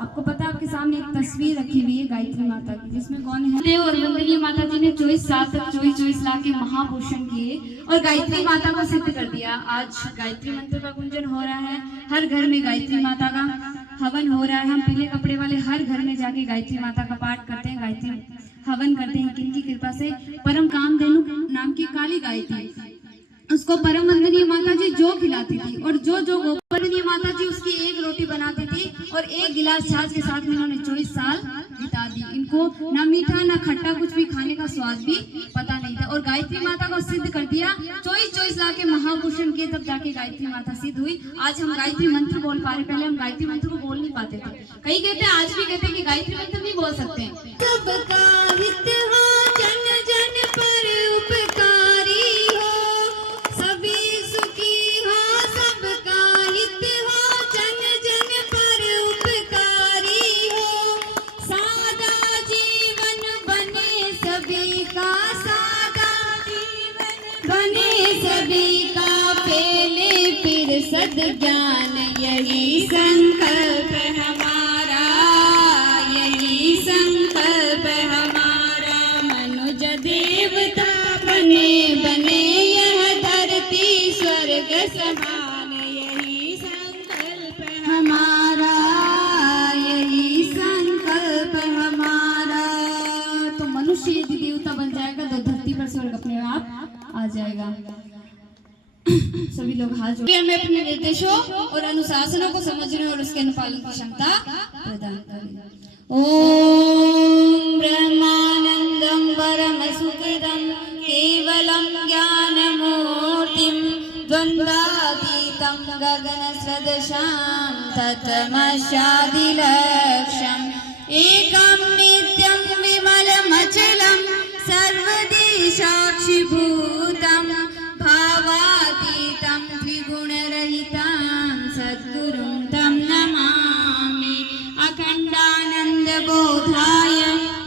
आपको पता है आपके सामने एक तस्वीर रखी हुई है गायत्री माता की, जिसमें कौन है और वंदनीय माता जी ने 24 साल तक 24 लाख के महापोषण किए और गायत्री माता को सिद्ध कर दिया। आज गायत्री मंत्र का गुंजन हो रहा है, हर घर में गायत्री माता का हवन हो रहा है। हम पीले कपड़े वाले हर घर में जाके गायत्री माता का पाठ करते हैं, गायत्री हवन करते हैं। किनकी कृपा से? परम कामधेनु नाम की काली गाय थी, उसको परम वंदनीय माता जी जो खिलाती थी और जो वंदनीय माता जी उसकी एक रोटी बनाती थी और एक गिलास छाछ के साथ में इन्होंने 24 साल बिता दी। इनको ना मीठा ना खट्टा कुछ भी खाने का स्वाद भी पता नहीं था और गायत्री माता को सिद्ध कर दिया। 24 लाख के महापोषण किए तब जाके गायत्री माता सिद्ध हुई। आज हम गायत्री मंत्र बोल पा रहे, पहले हम गायत्री मंत्र को बोल नहीं पाते थे। कई कहते हैं, आज भी कहते हैं कि गायत्री मंत्र नहीं बोल सकते। ज्ञान यही संकल्प हमारा, यही संकल्प हमारा। मनुज देवता बने बने यह धरती स्वर्ग समान, यही संकल्प हमारा, यही संकल्प हमारा। तो मनुष्य यदि देवता बन जाएगा तो धरती पर स्वर्ग अपने आप आ जाएगा। सभी लोग हाथ जोड़े हमें अपने निर्देशों और अनुशासनों को समझने और उसके अनुपालन की क्षमता प्रदान करें। ओम ब्रह्मानंदं परम सुखदं केवलं ज्ञानमूर्तिं द्वंद्वातीतं गगन सदृशं तत्तमस्यादिलक्ष्यम् एकं नित्यं विमलमचलं सर्वदी साक्षिभूतं भावातीतं त्रिगुणरहितं सद्गुरुं तं नमामि। अखण्डानन्दबोधाय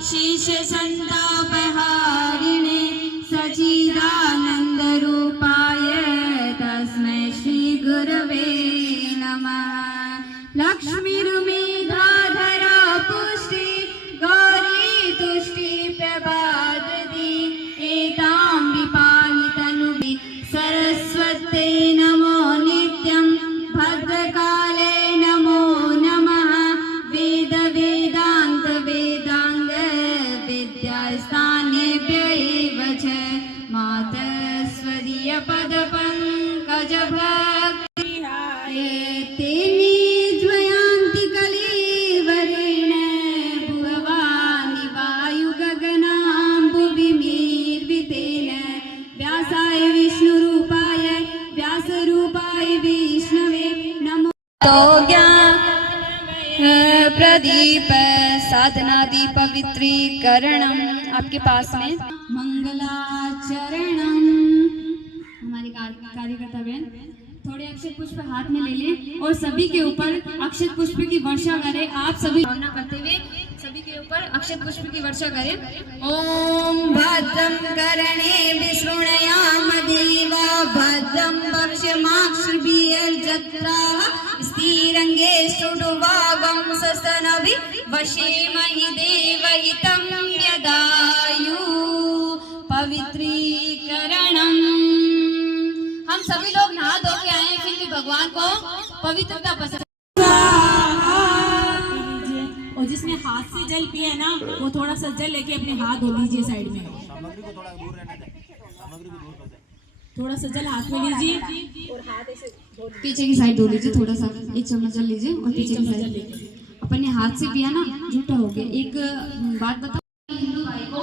शेषसन्तापहारिणे सच्चिदानन्दरूपाय तस्मै श्रीगुरवे नमः। लक्ष्मीर्मेधाधरा पुष्टि गौरी तुष्टि प्रभाद्रदी एतां विपालितनुभिः सरस्वते नमो नित्यं भद्रकाले नमो नमः। वेद वेदान्त वेदांग विद्यास्थानेभ्य एव च मातस्वदीय पदपङ्कज भक्तिहाय तेने ज्वयान्ति कलेवरेण भुवनानि वायु गगनाम्बुविमीर्वितेन व्यासाय विष्णुरूपाय व्यासरूपाय विष्णवे नमो। प्रदीप साधनादि पवित्रीकरणम आपके पास में मंगलाचरणम। हमारे कार्यकर्ता बहन थोड़े अक्षत पुष्प हाथ में ले लें और सभी के ऊपर अक्षत पुष्प की वर्षा करें। आप सभी भावना करते हुए सभी के ऊपर अक्षत पुष्प की वर्षा करें। ओम भद्रं कर्णे शृणुयाम देवा भद्रं वक्ष्यमाक्षभिर्जत्राः स्थिरंगे सुडुवागं ससनभि वशेमहि देवहितं यदायु पवित्रीकरणम्। हम सभी लोग नहा धो के आए हैं, फिर भी भगवान को पवित्रता पसंद। और जिसने हाथ से जल पिया ना वो थोड़ा सा जल लेके अपने हाथ धो लीजिए साइड में। थोड़ा सा जल हाथ में लीजिए और हाथ ऐसे पीछे की साइड धो लीजिए। थोड़ा सा एक चम्मच जल लीजिए और पीछे की साइड अपन ने हाथ से पिया ना झूठा हो गया। एक बात बताओ, हिंदू भाई को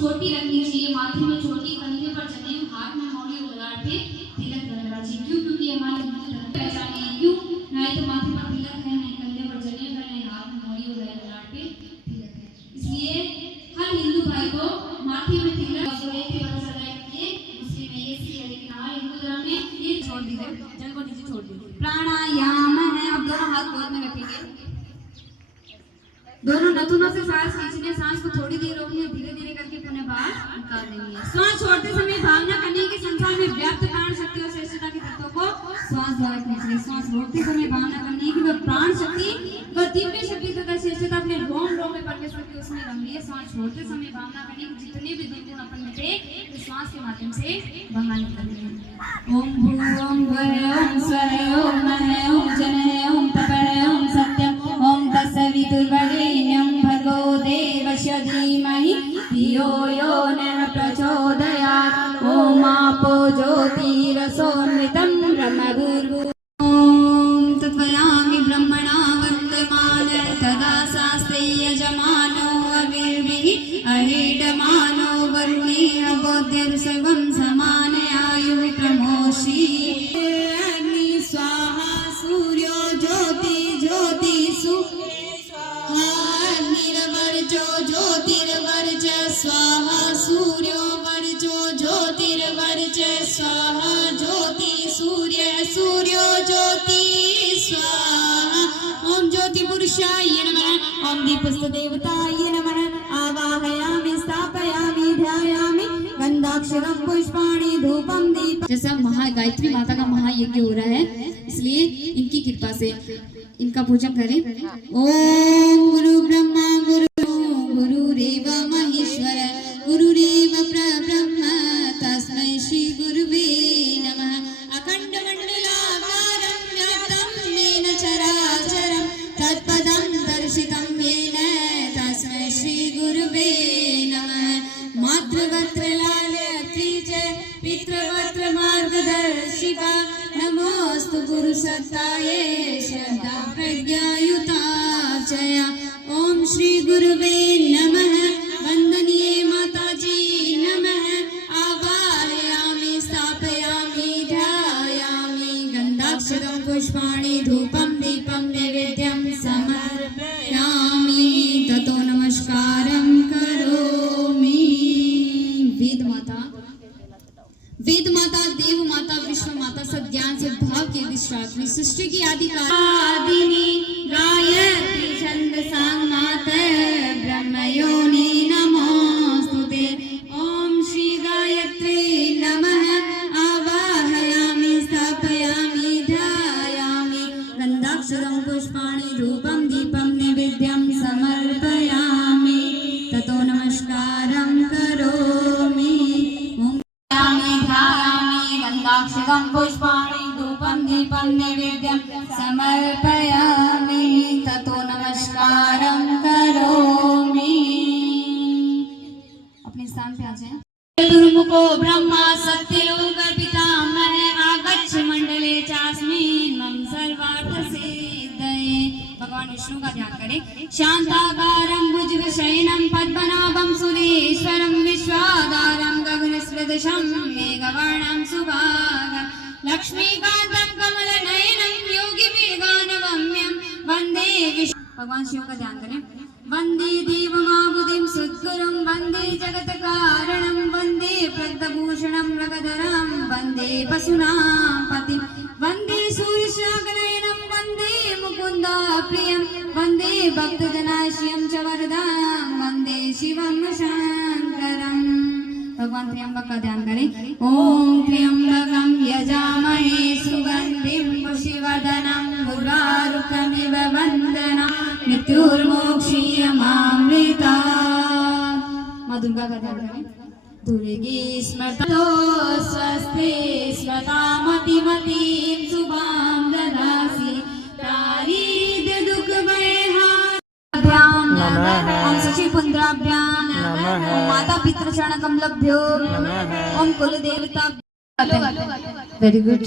छोटी रखनी चाहिए, माथे में छोटी, कंधे पर जनेऊ, हाथ में मौली लगा के तिलक लगाना चाहिए। क्यों? क्योंकि हमारे हिंदू धर्म पहचान है। क्यों? ना तो माथे पर तिलक है, ना कंधे पर जनेऊ है, ना हाथ में मौली लगा के तिलक है। इसलिए हर हिंदू भाई को माथे में तिलक छोड़ दीजिए, जल को नीचे छोड़ दीजिए। प्राणायाम है, अब दोनों हाथ गोद में रखेंगे, दोनों नथुनों से सांस खींचने, सांस को थोड़ी देर रोकनी, धीरे धीरे करके पुनः बाहर निकाल देंगे। सांस छोड़ते समय भावना करनी है कि संसार में व्याप्त प्राण शक्ति और श्रेष्ठता के तत्वों को को श्वास द्वारा खींचना है। श्वास रोकते समय भावना करनी है कि वह प्राण शक्ति व दिव्य शक्ति तथा श्रेष्ठता अपने रोम रोम में परमेश्वर के उसमें रंगी है। श्वास छोड़ते समय भावना करनी है कि जितने भी दुर्गुण अपन में थे तो श्वास के माध्यम से बाहर निकलने हैं। ओम भूम भुवः ओम स्वः ओम महः ओम जनः ओम तपः ओम सत्यम ओम तत्सवितुर्वरेण्यं भर्गो देवस्य धीमहि धियो यो नः प्रचोदयात्। ओम आपो ज्योतिरसोन्वितं ब्रह्मभूर्भुवः। ओम तत्त्वयामि ब्रह्मणा वन्दमान तदा शास्त्रे यजमानो अविर्भिः अहेडमानो वरुणेन बोध्यं सर्वं समानयायुः प्रमोषि। अग्नि स्वाहा सूर्यो ज्योति ज्योतिषु अग्निर्वर्चो ज्योतिर्वर्च स्वाहा सूर्यो वर्चो ज्योतिर्वर्च स्वाहा ज्योति सूर्य सूर्यो ज्योति स्वाहा। ओम ज्योति पुरुषाय नमः ओम दीपस्तदेवताय नमः आवाहयामि स्थापयामि ध्यायामि गंधाक्षरं पुष्पाणि धूपं दीपं। जैसा गायत्री माता का महायज्ञ हो रहा है इसलिए इनकी कृपा से इनका पूजन करें। ओम गुरु ब्रह्मा गुरुरेव महेश्वर गुरुरेव परब्रह्म तस्मै श्री गुरुवे नमः। अखंड मंडलाकारं व्याप्तं येन चराचरं तत्पदं दर्शितं येन तस्मै श्री गुरुवे नमः। मातृवक्त्र लालयत्री च पितृवक्त्र मार्गदर्शिका नमोस्तु गुरुसत्ताये श्रद्धा प्रज्ञायुतार्चया। ओम श्री गुरुवे नमः वंदनीय माताजी नमः आवाहयामि स्थापयामि ध्यायामि गंधाक्षरं पुष्पाणि धूपं दीपं नैवेद्यं समर्पयामि ततो नमस्कारं करोमि। वेद माता देव माता विश्व माता सद्ज्ञान सद्भाव के अधिष्ठात्री सृष्टि की आदिनी गायत्री छंदसां माता ब्रह्मयोनि नमोस्तुते। ओम श्री गायत्री नमः आवाहयामि स्थापयामि ध्यायामि गंधाक्षरं पुष्पाणि धूपं दीपं नैवेद्यं समर्पयामि ततो नमस्कारं करोमि। गंधाक्षरं पुष्पाणि धूपं दीपं नैवेद्यं समर्पयामि ततो नमस्कारं करोमि। अपने स्थान पे आ जाएं। दुर्मुखो ब्रह्मा सत्यलोक पितामह आगच्छ मंडले चास्मिन् मम सर्वार्थ सिद्धये। भगवान विष्णु का ध्यान करें। शांताकारं भुजगशयनं पद्मनाभं सुरेश्वरं विश्वाधारं गगनसदृशं मेघवर्णं सुभागं लक्ष्मीकान्तं कमलनयनं योगिवेगानगम्यं वन्दे विष्णु। भगवान शिव का ध्यान करें। वन्दे देवमाबुधिं सद्गुरुं वन्दे जगत्कारणं वन्दे प्रज्ञभूषणं मृगधरं वन्दे पशूनां पतिं वन्दे सूर्यशाकनयनं वन्दे मुकुन्दा प्रियं वन्दे भक्तजनाश्रयं च वरदां वन्दे शिवं शङ्करम्। भगवान त्र्यंबक का ध्यान करें। ओम त्र्यंबकं यजामहे सुगंधिं पुष्टिवर्धनं उर्वारुकमिव वन्दना मृत्युर्मोक्षीयमामृतात्। माँ दुर्गा का ध्यान करें। दुर्गे स्मृतो स्वस्ति स्वतामतिमतीं शुभां ददासि दारिद्र्य दुःख भयहाराभ्यां ओम शशिपुत्राभ्यां ओम माता पितृचरण कमलभ्यो ओम कुल देवता। Very good.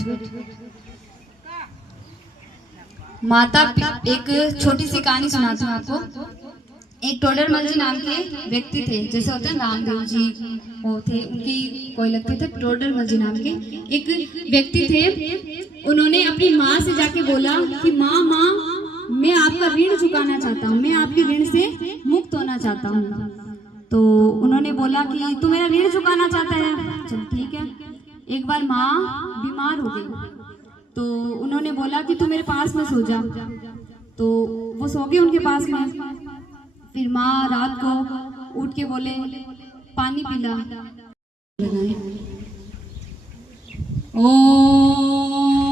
माता एक छोटी सी कहानी सुनाती हूँ आपको। एक टोडरमल जी नाम के व्यक्ति थे, जैसे होते हैं रामदेव जी वो थे, उनकी कोई लगते थे। टोडरमल जी नाम के एक व्यक्ति थे। उन्होंने अपनी माँ से जाके बोला कि माँ मैं आपका ऋण चुकाना चाहता हूँ, मैं आपके ऋण से मुक्त होना चाहता हूँ। तो उन्होंने बोला कि तू मेरा ऋण चुकाना चाहता है, चल ठीक है। एक बार माँ बीमार हो गई तो उन्होंने बोला कि तू मेरे पास में सो जा। तो वो सो गए उनके पास में। फिर माँ रात को उठ के बोले पानी पिला। ओम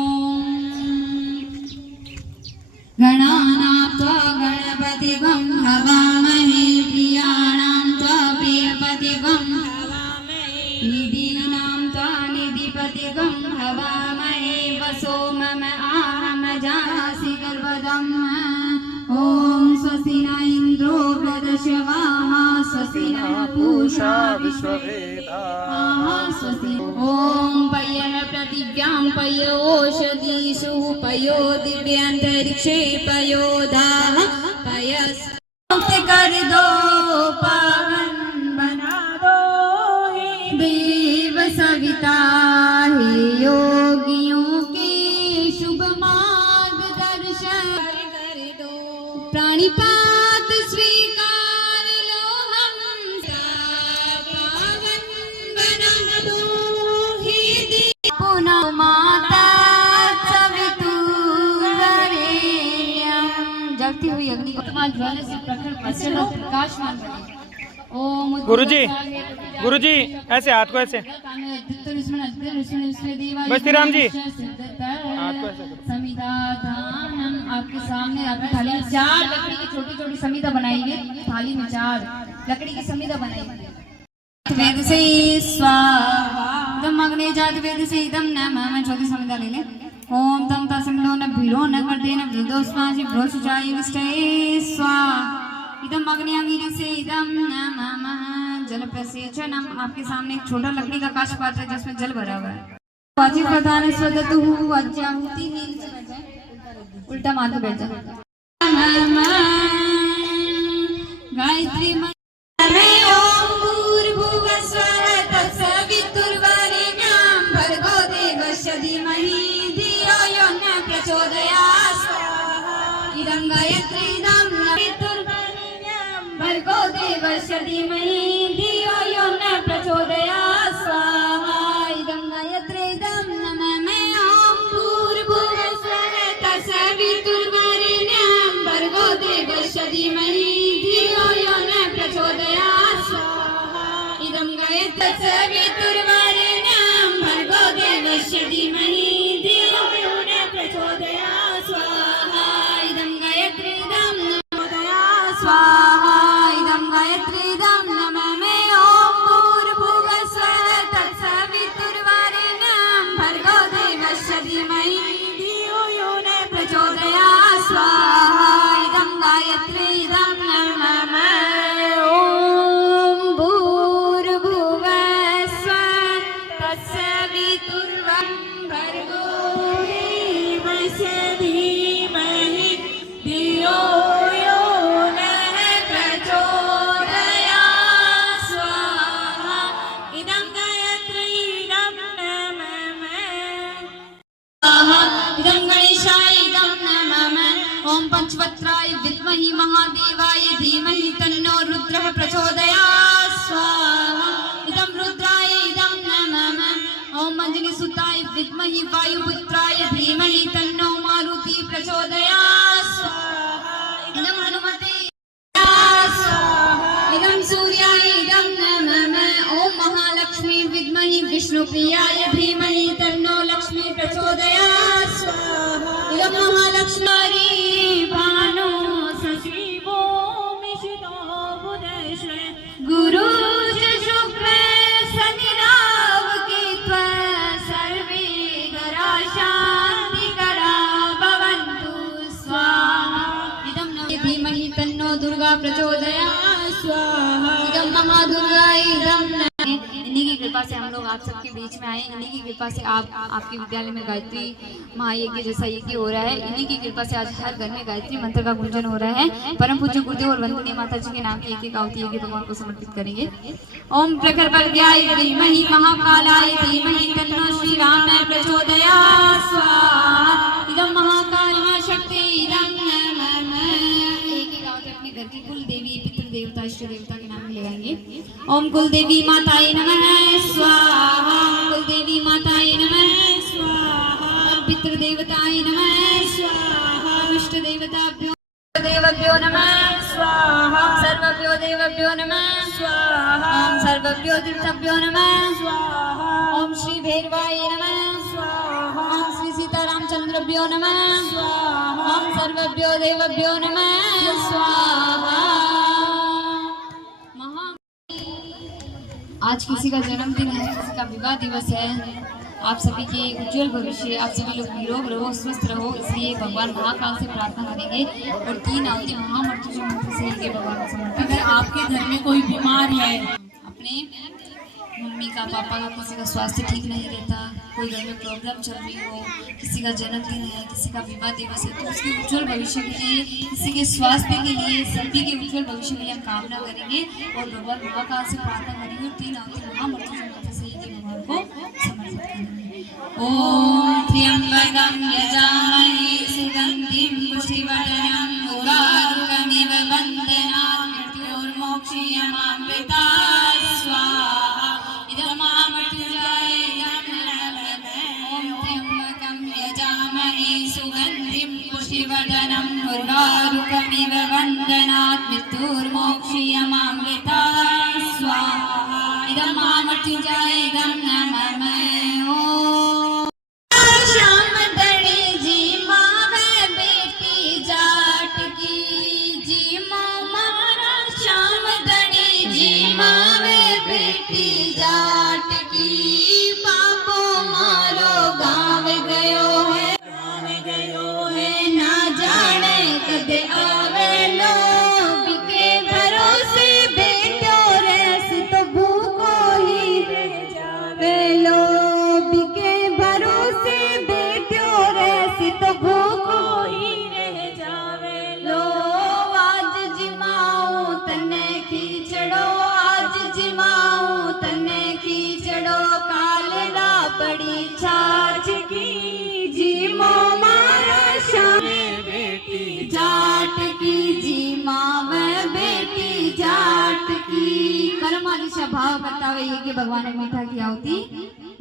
स्वाहा स्वस्ति नः पूषा विश्ववेदाः स्वस्ति ॐ पयः पृथिव्यां पयो ओषधीषु पयो दिव्यान्तरिक्षे पयोधाः पयस्मुक्त कर दो पावन बना दो हे देव सविता हे योगियों के शुभ मार्गदर्शन कर दो प्राणिपात स्वीकार लो हम पावन बना दो हे देव पुनः माता सवितुर्वरेण्यं जगती हुई अग्नि को तुम्हारे ज्वाला से प्रखर प्रचंड प्रकाशमान बने ओम गुरुजी ऐसे हाथ को ऐसे बस श्री राम जी हाथ को ऐसे करो। समिधाधानम आपके सामने आपकी थाली में 4 लकड़ी की छोटी छोटी समिधा बनाएंगे थाली में 4 लकड़ी की समिधा बनाएंगे वेद से स्वाहा तम अग्नि जात वेद से इदम नमः मैं छोटी समिधा ले ले ओम तम तसंगो न भीरो न करते न विदोस्मासि भ्रोसुचाय विष्टे स्वाहा इदम अग्नियावीर से इदम नमः जल प्रसेचनम आपके सामने एक छोटा लकड़ी का काश पात्र है जिसमें जल भरा हुआ है वाचिक प्रधान स्वदतु वज्राहुति नीचे बैठ जाए उल्टा मार के बैठ जाए गायत्री मंत्र ओम भूर्भुवस्वः तत्सवितुर्वरेण्यं भर्गो देवस्य धीमहि धियो यो न प्रचोदयात् इदं गायत्री इदं भर्गो देवस्य धीमहि धियो यो न प्रचोदयात् स्वाहा इदं गायत्री इदं नमामि ॐ भूर्भुवस्वः तत्सवितुर्वरेण्यं भर्गो देवस्य धीमहि धियो यो न प्रचोदयात् स्वाहा इदं गायत्री तत्सवितुर्वरेण्यं भर्गो देवस्य धीमहि धियो यो न प्रचोदयात् स्वाहा इदं गायत्री इदं प्रचोदयात् स्वाहा इदं गायत्री इदं नमामि ॐ भूर्भुवस्वः तत्सवितुर्वरेण्यं भर्गो देवस्य धीमहि धियो यो न प्रचोदयात् स्वाहा इदं गायत्री इदं नमामि ॐ भूर्भुवस्वः तत्सवितुर्वरेण्यं भर्गो देवस्य धीमहि धियो यो न प्रचोदयात् स्वाहा इदं गायत्री इदं नमामि इदं गणेशाय इदं नमामि ॐ पंचवक्त्राय विद्महि महादेवाय धीमहि तन्नो रुद्रः प्रचोदयात् स्वाहा इदं रुद्राय इदं नमामि ॐ अंजनीसुताय विद्महि वायुपुत्राय धीमहि तन्नो मारुति प्रचोदयात् स्वाहा इदं हनुमते इदं सूर्याय इदं नमामि ॐ महालक्ष्मी विद्महि विष्णुप्रियाय धीमहि तन्नो लक्ष्मी प्रचोदयात् स्वाहा इदं महालक्ष्मी भानु शशिवो मिशितो बुधश्वे गुरुश्च शुक्र शनिराव केत्वा सर्वे घरा शान्तिकरा भवन्तु स्वाहा इदं धीमहि तन्नो दुर्गा प्रचोदयात् स्वाहा इदं महादुर्गा इदं इन्हीं की कृपा से हम लोग आप सबके बीच में आए इन्हीं की कृपा से आपके विद्यालय में गायत्री महायज्ञ जैसा यज्ञ हो रहा है इन्हीं की कृपा से आज हर घर में गायत्री मंत्र का गुंजन हो रहा है परम पूज्य गुरुदेव और वंदनीय माता जी के नाम की एक आहुति यज्ञ भगवान को समर्पित करेंगे ओम प्रखर प्रज्ञाय धीमहि महाकालाय धीमहि तन्नो श्री राम प्रचोदयात् स्वाहा इदं महाकाल महाशक्ति इदं नमामि एक आहुति अपने घर की कुल देवी पितृ देवता इष्ट देवता के नाम में लगाएंगे ओम कुल देवी माताय नमः स्वाहा कुल देवी माताय नमः स्वाहा पितृ देवताय नमः स्वाहा इष्ट देवताभ्यो देवभ्यो नमः स्वाहा सर्वभ्यो देवभ्यो नमः स्वाहा सर्वभ्यो तीर्थभ्यो नमः स्वाहा ओम श्री भैरवाय नमः स्वाहा ओम श्री सीतारामचंद्रभ्यो नमः स्वाहा ओम सर्वभ्यो देवभ्यो नमः स्वाहा आज किसी का जन्मदिन है किसी का विवाह दिवस है आप सभी के उज्जवल भविष्य आप सभी लोग निरोग रहो स्वस्थ रहो इसलिए भगवान महाकाल से प्रार्थना करेंगे और 3 आहुति महामृत्युंजय मंत्र से लेके भगवान को समर्पित। अगर आप आपके घर में कोई बीमार है, अपने मम्मी का पापा का किसी का स्वास्थ्य ठीक नहीं रहता, कोई घर में प्रॉब्लम चल रही हो, किसी का जन्मदिन है, किसी का विवाह दिवस है, तो उसके उज्जवल भविष्य के लिए, किसी के स्वास्थ्य के लिए, सभी के उज्जवल भविष्य के लिए हम कामना करेंगे और भगवान महाकाल से प्रार्थना करेंगे और 3 आरती महामृत्युंजय मंत्र से ये भगवान को समर्पित करेंगे। ओम त्र्यंबकं यजामहे सुगंधिं पुष्टिवर्धनम् उर्वारुकमिव बन्धनात् मृत्योर्मोक्षयमामृतात् स्वाहा। सुगंधिं पुष्टिवर्धनम् उर्वारुकमिव बन्धनात् मृत्योर्मोक्षयमामृतात् स्वाहा। इदं महामृत्युंजय इदं नमामि। श्याम धनी जी मावे बेटी जाट की जी मारा श्याम धनी जी मावे बेटी जाट की बापो मारो गाँव गयो है ना जाने कदे आवे लोग के भरोसे बेटो रेस तो भूखो ही रह जावे लोग के भरोसे बेटो रेस तो भूखो ही रह जावे लो। आज जिमाऊ तने खींचड़ो आज जिमाऊ तने खींचड़ो कालड़ा बड़ी छाछ की जी मारा श्याम बेटी जाट की जी मावे बेटी जाट की। कर्मादिशा भाव करता हुए ये कि भगवान ने मीठा की आहुति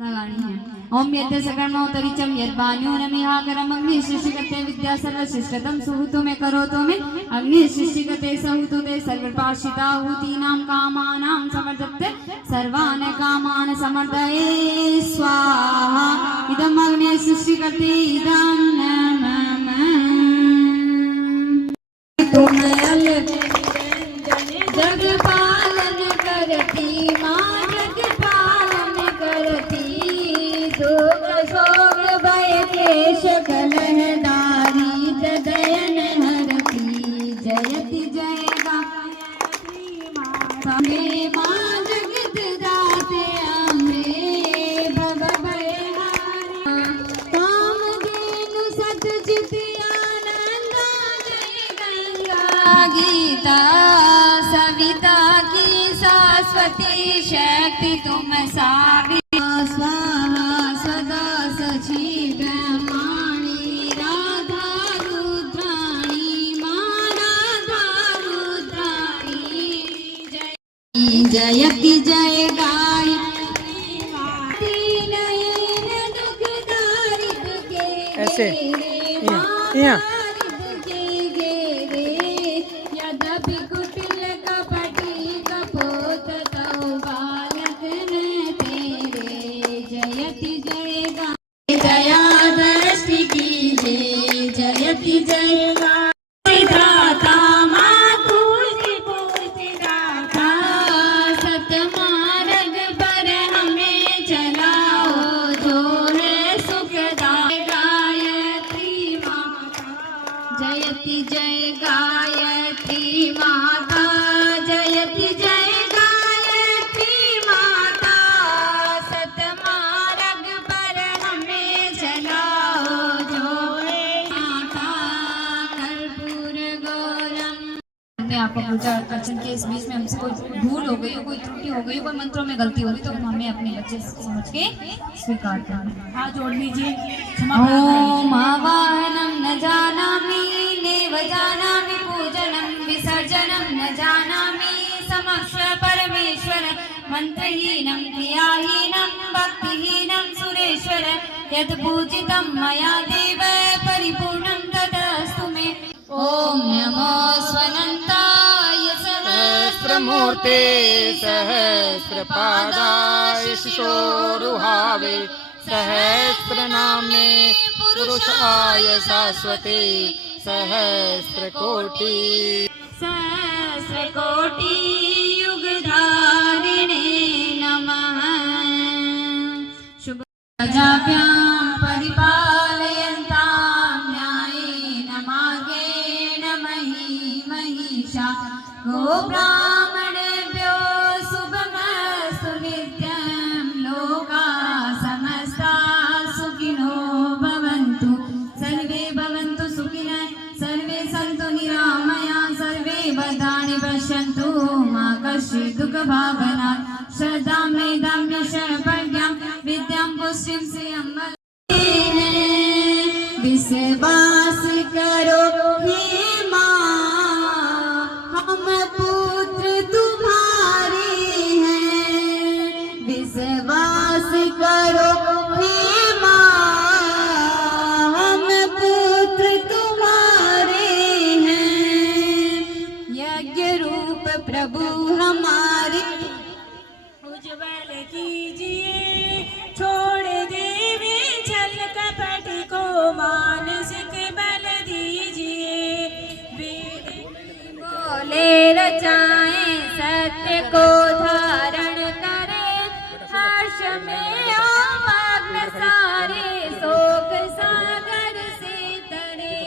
लगानी है। ओम यद्य सकर्मोत्तरीचम यद्वान्यो नमिहाकरम अग्नि सृष्टिकते विद्या सर्वश्रेष्ठतम सुहृतो में करोतो में अग्नि सृष्टिकते सहुतो ते सर्वपार्षिता हुतीनां कामानां समर्धते सर्वान् कामान् समर्दये स्वाहा। इदम् अग्नि सृष्टिकते इदं नमामि। तुम जगपालन करती माँ जगपालन करती दुख शोक भय क्लेश कलह दारी दयन हरती जयति जय गायत्री माता में माँ जगत दाते अम्बे भव भयहारी कामधेनु सतजित आनंदा जय गंगा गीता सविता की सरस्वती शक्ति तुम सावी स्वाहा सदा सची ब्रह्माणी राधा रुद्राणी माँ राधा रुद्राणी जयति जय गायत्री नयन दुख दारिद्र के ऐसे यहाँ यद्यपि कुटिल कपटी कपोत तौ बालक न तेरे जयति जय गा जया दृष्टि की जयति जय गा दाता माँ तुलसी पूजि दाता सतमार्ग पर हमें चलाओ जो है सुखदायक गायत्री माता जयति जय गायत्री माता जयति जय गायत्री माता सतमार्ग पर हमें चलाओ जो है माता कर्पूर गौरम। हमने आपको पूजा अर्चन के इस बीच में हमसे कोई भूल हो गई हो कोई त्रुटि हो गई कोई मंत्रों में गलती होगी तो हमें अपने बच्चे समझ के स्वीकार करें। हाथ जोड़ लीजिए, क्षमा प्रार्थना ओम आवाहनं न जानामि नेव जानामि पूजनं विसर्जनं न जानामि समक्षर परमेश्वर मंत्रहीनं क्रियाहीनं भक्तिहीनं सुरेश्वर यद् पूजितं मया देव परिपूर्णं तदस्तु मे। ओम नमो स्वनन्ताय सहस्रमूर्ते सहस्रपादाय शिशोरुहावे सहस्रनाम्ने पुरुषाय शाश्वते सहस्रकोटि सहस्रकोटि युगधारिणे नमः। शुभ प्रजाभ्यां परिपालयन्तां न्यायेन मार्गेण मही महिषा गोब्राह्मण तु मां कश्चित् दुःखभावनात् श्रद्धां मेधां यशः प्रज्ञां विद्यां पुष्टिं श्रियं विश्वास करो हे माँ हम पुत्र तुम्हारे हैं विश्वास करो हे माँ हम पुत्र तुम्हारे हैं यज्ञ रूप प्रभु हमारे उज्ज्वल कीजिए छोड़ देवी छल कपट को मानसिक बल दीजिए बोले रचाएं सत्य को धारण करे हर्ष में मग्न सारे शोक सागर से तरे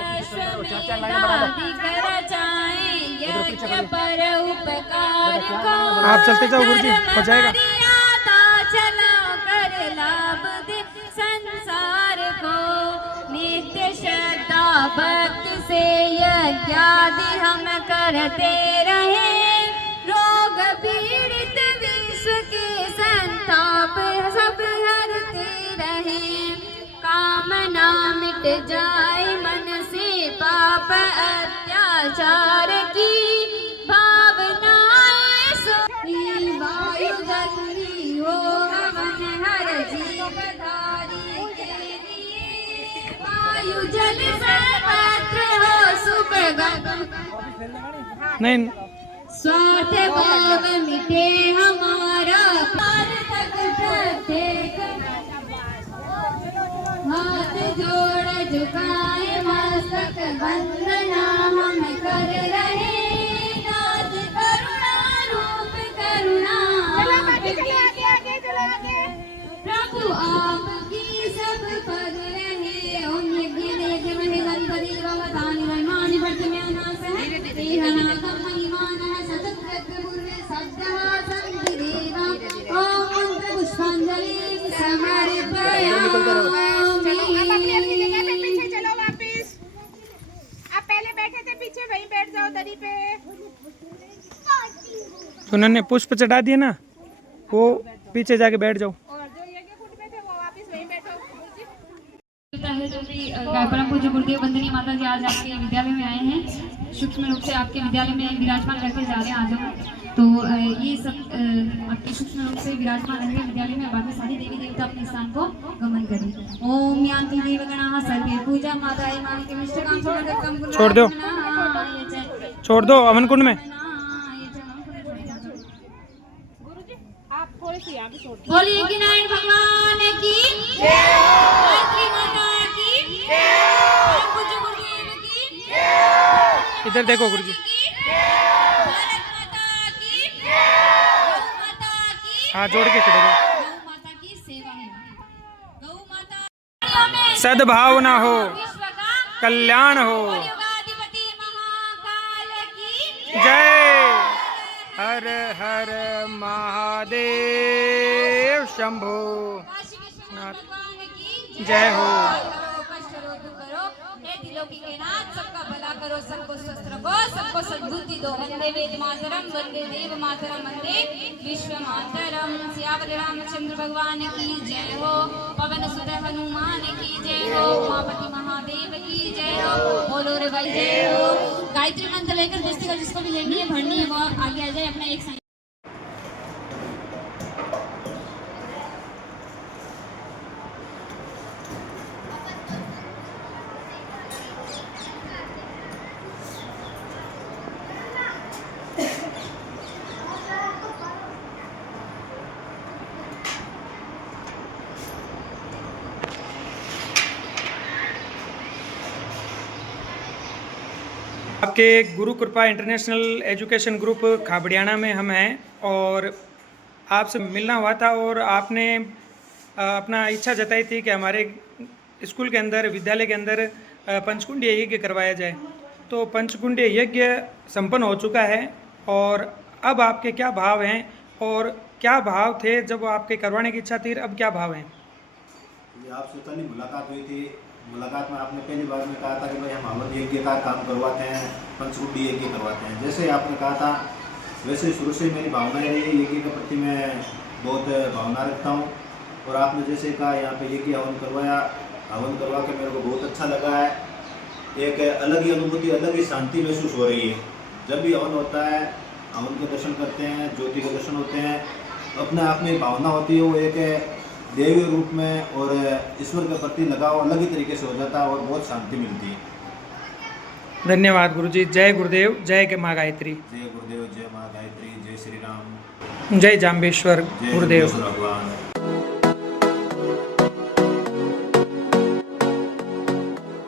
अश्वमेधाधिक रचाएं यज्ञ पर उपकार को आप चलते जाओ गुरुजी, हो जाएगा। मर्यादा चलो कर लाभ दे संसार को नित्य श्रद्धा भक्ति से यज्ञादि हम करते रहे रोग पीड़ित विश्व के संताप सब हरते रहे कामना मिट जाए मन से पाप अत्याचार की भावनाएं सोई वायु गंगी हो हवन हर जीवधारी के लिए वायु जल सर्वत्र हो सुप्रगत नहीं स्वार्थ भाव मिटे हमारा सार्थक प्रत्येक हाथ जोड़ झुकाए मस्तक वंदना हम कर रहे नाथ करुणा रूप करुणा प्रभु आपकी सब पद रहे ओम यज्ञ देव महे गणपति भवतानि महिमानि वर्तमानास तेहना महिमानः सतत पूर्वे शब्दः सन्ति देवा ओम मंत्र पुष्पांजलि समर्पयामि चलो वापिस। आप पहले बैठे थे पीछे वहीं बैठ जाओ दरी पे। तो उन्होंने पुष्प चढ़ा दिए ना, वो पीछे जाके बैठ जाओ। और जो यज्ञ कूट में थे वो वापिस वहीं बैठो। है जो भी परम पूज्य गुरुदेव वंदनीय माता जी आज आपके विद्यालय में आए हैं, सूक्ष्म रूप से आपके विद्यालय में विराजमान रहते जा रहे हैं आज हम। तो ये सब आपके सूक्ष्म रूप से विराजमान रहेंगे विद्यालय में, बाकी सारी देवी देवता अपने स्थान को गमन करें। ओम यान्ति देवगणाः सर्वे पूजा माताये मानिके मिष्टकाम समर्पयामि। छोड़ दो, छोड़ दो अवन कुंड में। आप थोड़ी सी यहाँ भी छोड़ दो। बोलिए कि नारायण भगवान की गायत्री माता की परम पूज्य गुरुदेव की इधर देखो गुरुजी। भारत माता की गौ माता की हाँ जोड़ के खड़े रहो। गौ माता की सेवा है गौ माता सद्भावना हो, विश्व का कल्याण हो। युगाधिपति महाकाल की जय हर हर महादेव शंभो काशी विश्वनाथ भगवान की जय हो। करो कष्ट रो दुख करो हे त्रिलोकी के नाथ सबका भला करो सबको स्वस्थ रखो सबको सद्बुद्धि दो वंदे वेद मातरम वंदे देव मातरम वंदे विश्व मातरम सियावर रामचंद्र भगवान की जय हो पवन सुत हनुमान की जय हो उमापति महादेव की जय हो बोलो रे भाई जय हो। गायत्री मंत्र लेकर पुस्तिका जिसको भी लेनी है भरनी है वो आगे आ जाए अपना एक संग आपके गुरु कृपा इंटरनेशनल एजुकेशन ग्रुप खाबड़ियाना में हम हैं और आपसे मिलना हुआ था और आपने अपना इच्छा जताई थी कि हमारे स्कूल के अंदर विद्यालय के अंदर पंचकुंडीय यज्ञ करवाया जाए। तो पंचकुंडीय यज्ञ संपन्न हो चुका है और अब आपके क्या भाव हैं और क्या भाव थे जब आपके करवाने की इच्छा थी, अब क्या भाव हैं? आप से मुलाकात हुई थी मुलाकात में आपने पहली बार में कहा था कि भाई हम हवन यज्ञ का काम करवाते हैं, पंचकुंडी यज्ञ करवाते हैं। जैसे आपने कहा था वैसे शुरू से मेरी भावनाएं रही है, यज्ञ के प्रति मैं बहुत भावना रखता हूँ। और आपने जैसे कहा यहाँ पे यज्ञ हवन करवा के मेरे को बहुत अच्छा लगा है। एक अलग ही अनुभूति, अलग ही शांति महसूस हो रही है। जब भी हवन होता है, हवन के दर्शन करते हैं, ज्योति के दर्शन होते हैं, अपने आप में भावना होती है वो एक देवी रूप में और ईश्वर के प्रति लगाव अलग ही तरीके से हो जाता है और बहुत शांति मिलती है। धन्यवाद गुरुजी। जय गुरुदेव, जय के माँ गायत्री। जय गुरुदेव, जय माँ गायत्री, जय श्री राम, जय जाम्बेश्वर जय गुरुदेव। भगवान।